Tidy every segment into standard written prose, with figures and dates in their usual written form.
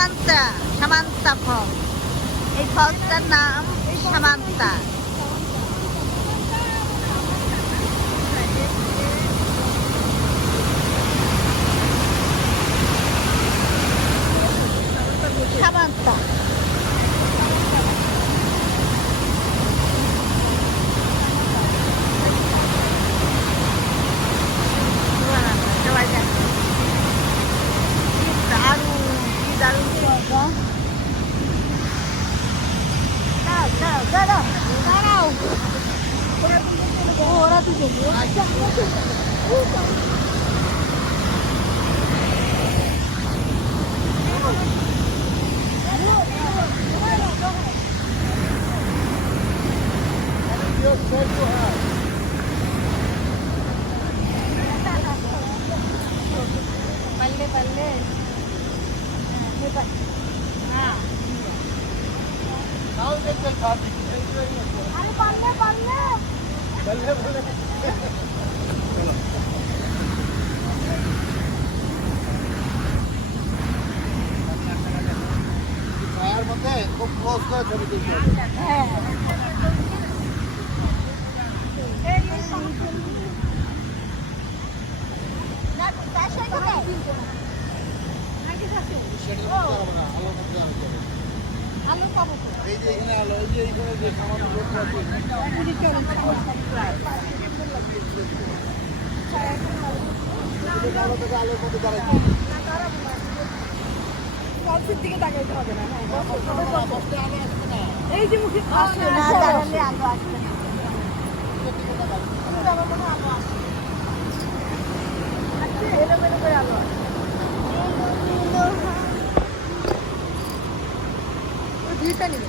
সামান্তা সামান্তা ফল। এই ফলটার নাম সামান্তা। সামান্তা খুব ক্লোজ করে ছবি তুলতে হবে। এই যে এখানে আলো, এই যে এখানে যে সামান্য লোকটা আছে, আলো থেকে আলোর মধ্যে দাঁড়াইতে হবে। দিকে তাকাইতে হবে না। বসতে আলো আসবে না। এই যে মুখে আসলে না দাঁড়ালে আলো আসবে না। এলোমেলো করে আলো আসে। ওই ভিড়টা নিবে।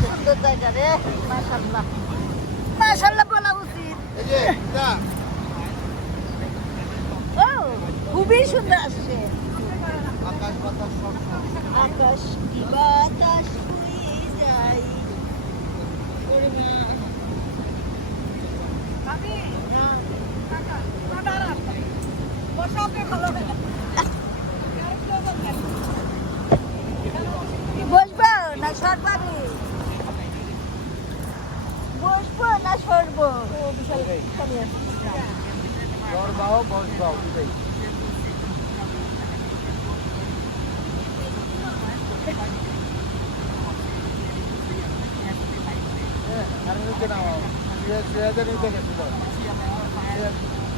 সুন্দর জায়গা রে, মাশাআল্লাহ মাশাআল্লাহ বলা উচিত। এই যে এটা ও খুবই সুন্দর আসছে। আকাশ বাতাস সব সব। আকাশ কি বাতাস উড়ে যায়। ওরে মা আমি দাঁড়া বসাতে ভালো হবে না। বসবো না সরবারি, বসবো না সরবো। বিশাল খালি আছে। জ্বর বাও বস বাও দুটাই। আর নিতে নাও সিরাজের নিতে গেছিল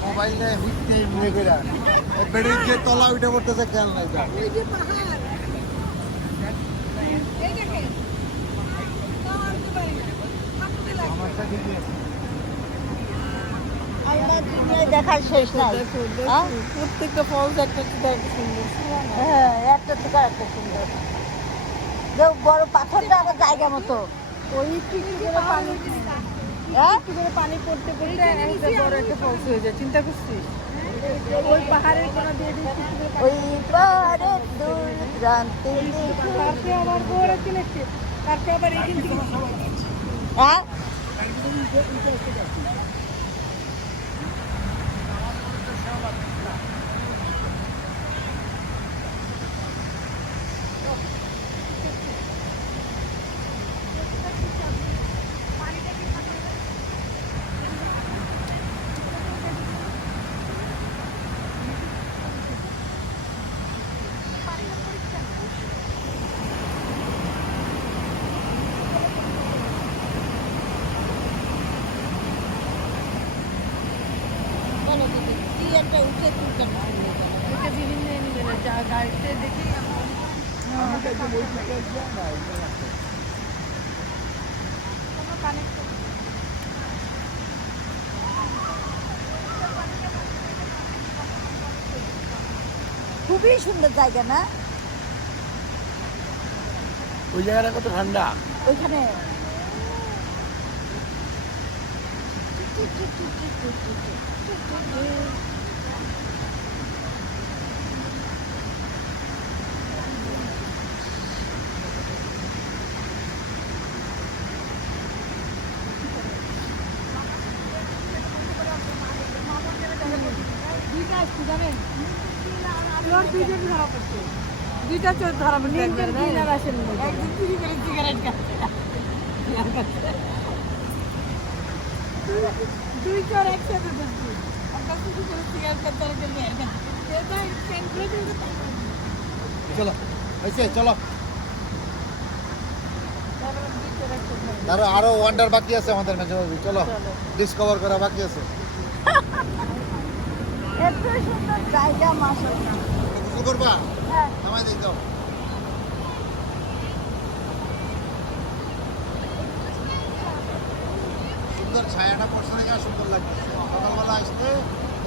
মোবাইল নিয়ে ভিত্তি নিয়ে করে বেড়ে যে তলা উঠে পড়তেছে খেয়াল নাই যা এই যে পাহাড় এই দেখেন তাও আনতে পারি না হাঁটতে লাগে। সমস্যা কি আল্লাহ দুনিয়ায় দেখার শেষ নাই। হ্যাঁ? প্রত্যেকটা ফলস একটা সুন্দর সুন্দর। হ্যাঁ, একটা থেকে একটা সুন্দর। দেখ, বড় পাথরটা আমার জায়গা মতো। ওই একটু করে পানি হ্যাঁ? একটু করে পানি পড়তে পড়তে একটা বড় একটা ফলস হয়ে যায়। চিন্তা করছিস ওই পাহাড়ের কোনা দিয়ে দিচ্ছি ওই পারে দূর প্রান্তে তারপরে আবার বড় কিনেছে তারপরে আবার এখান থেকে হ্যাঁ বলো দিদি, কি একটা উঠে তুলতে না এটা বিভিন্ন নিবে না যা গাড়িতে দেখি খুবই সুন্দর জায়গা না ওই জায়গাটা কত ঠান্ডা ওইখানে। দুইটা আসছে জানেন চোর দুইটা ধরা পড়ছে দুইটা চোর ধরা পড়ছে একদিন ডিনার আসেন একদিন চুরি করে সিগারেট খাচ্ছে দুই চোর একসাথে ধরছি আমরা চুরি করে সিগারেট খাচ্ছে আর একজন বিয়ার খাচ্ছে এটা ক্যান করে দিতে চলো হয়েছে চলো আরো ওয়ান্ডার বাকি আছে আমাদের মেজো চলো ডিসকভার করা বাকি আছে এত সুন্দর জায়গা মাশাআল্লাহ। গোসল করবা হ্যাঁ নামাই দিই দাও সুন্দর ছায়াটা পড়ছে দেখে আর সুন্দর লাগছে সকালবেলা আসতে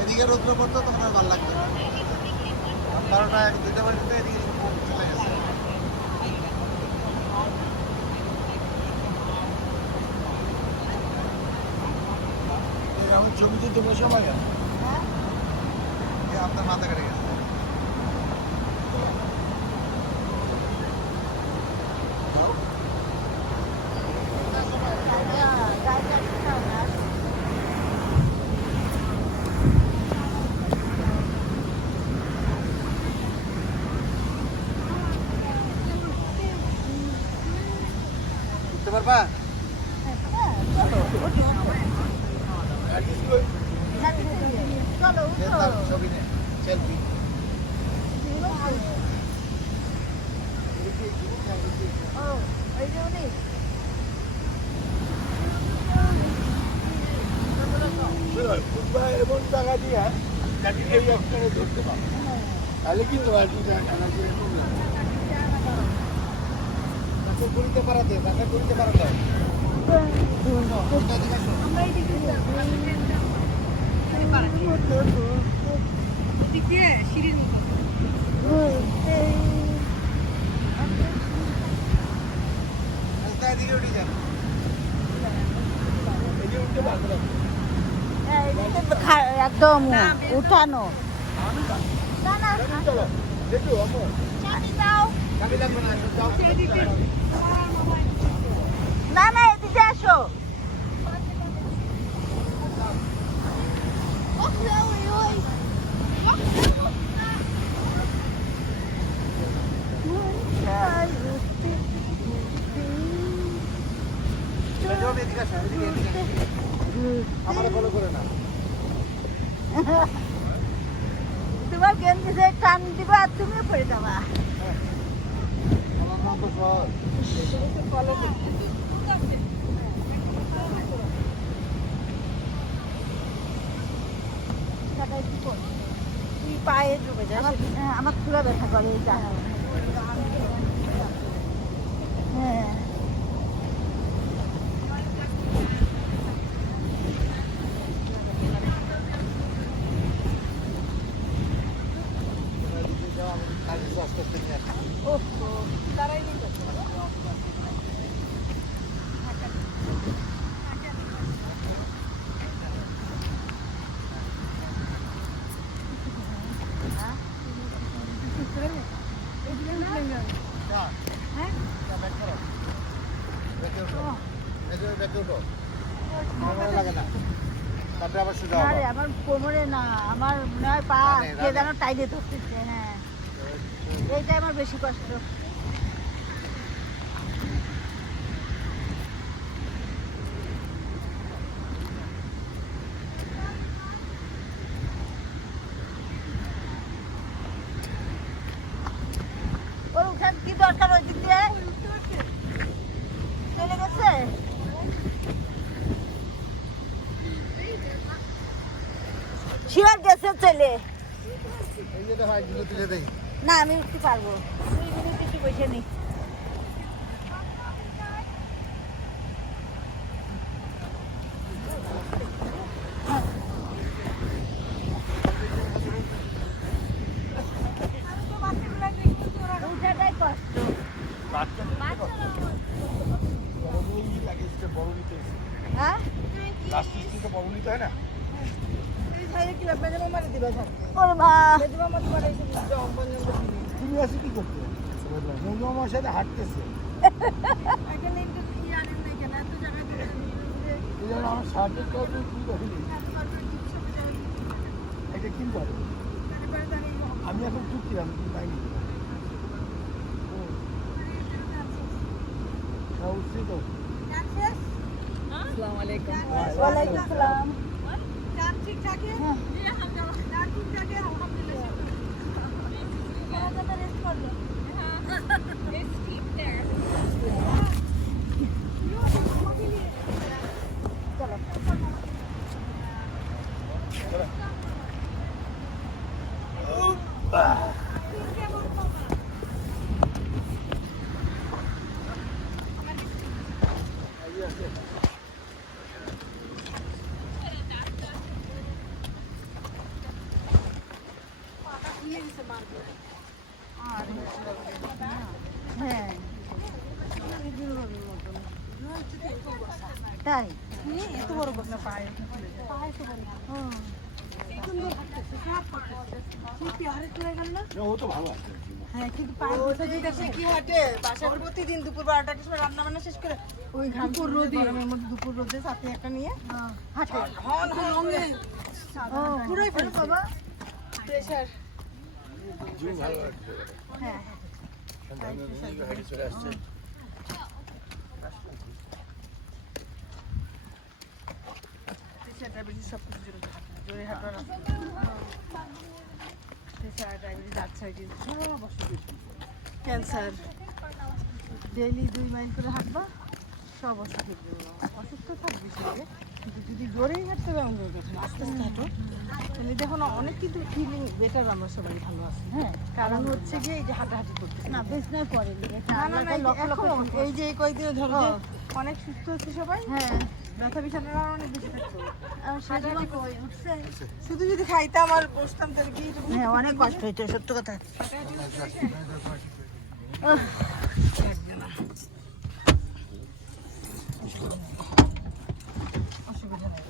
এদিকে রৌদ্র পড়তো তখন আর ভালো লাগতো না 12টা 2টা বাজে এদিকে চলে গেছে এরকম ছবি তুলতে বসে আমার আপনার মাথা কেটে গেছে জায়গা কোথাও না বুঝতে পারবা চলো চলো ছবি নে সেলফি ও এই যে উনি এমন টাকা দিয়ে যাতে এই একটারে ধরতে পারো তাহলে কিন্তু আর কি টাকা দিয়ে কাছে করিতে পারাতে কাছে করিতে পারাতে এদিক দিয়ে সিঁড়ির মতো এদিকে উঠে যান এদিকে উঠতে পারবে না একদম উঠানো না না চলো দেখো আমো চাবি দাও কাবি লাগবে না যাও না না এদিকে আসো যাও এদিকে আসো এদিকে আমার ফলো করে না তোমার গেঞ্জি যে টান দিবা আর তুমিও পড়ে যাবা তুই পায়ে ডুবে যাস আমার খুলে ব্যথা করে এটা হ্যাঁ আস্তে আস্তে নিয়ে আসি ওহো দাঁড়াই নি তো হ্যাঁ ব্যাক করো ব্যাকে উঠো এই যে ব্যাকে উঠো ভালো লাগে না তারপরে আবার সোজা না হবা রে আমার কোমরে না আমার মনে হয় পা রানে, কে রানে। যেন টাইনে ধরতেছে হ্যাঁ এইটাই আমার বেশি কষ্ট ওর উঠান কি দরকার ওই দিক দিয়ে চলে গেছে শিওর গেছে চলে এই যে ভাই গুলো তুলে দেই না আমি উঠতে পারবো 2 মিনিট একটু বসে নি উঠাটাই কষ্ট হ্যাঁ লাস্ট স্টেজে বড় নিতে হয় না ওরে মা তুমি আছি কি করতে মেজো আমার সাথে হাঁটতেছে এই জন্য আমার শার্টের টাকা তুমি কি করবি এটা কিনতে হবে আমি এখন চুক্তি আমি পাইনি উঠছি তো ওয়ালাইকুম আসসালাম হ্যাঁ তাই এত বড় কথা পায় ও তো ভালো আছে হ্যাঁ কিন্তু পায়ে কি হাঁটে বাসার প্রতিদিন দুপুর 12টার সময় রান্না বান্না শেষ করে ওই দুপুর রোদে গরমের মধ্যে দুপুর রোদে সাথে একটা নিয়ে হাঁটে পুরোই ফেলে বাবা প্রেশার জিম ভালো আছে হ্যাঁ গাড়ি চলে আসছে প্রেশার ডায়াবেটিস সব কিছু জোরে হাঁটো না প্রেশার ডায়াবেটিস আর্থ্রাইটিস সব অসুখ ক্যান্সার ডেইলি 2 মাইল করে হাঁটবা সব অসুখ অসুখ তো থাকবে সঙ্গে কিন্তু যদি জোরেই হাঁটতে হবে অন্য কথা আস্তে আস্তে হাঁটো তাহলে দেখো না অনেক কিন্তু ফিলিং বেটার আমরা সবাই ভালো আছি হ্যাঁ কারণ হচ্ছে যে এই যে হাঁটাহাঁটি করতে না বিছনায় পড়ে এই যে এই কয়েকদিনে ধরো যে অনেক সুস্থ হচ্ছে সবাই হ্যাঁ ব্যথা বিছানার অনেক বেশি থাকতো সেজন্য কই উঠছে শুধু যদি খাইতাম আর বসতাম তাহলে কি হ্যাঁ অনেক কষ্ট হইতো সত্য কথা অসুবিধা নেই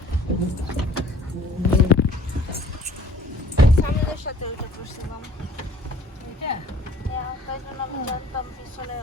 স্বামীদের সাথে ওইটা করছিলাম তাই জন্য আমি জানতাম পিছনে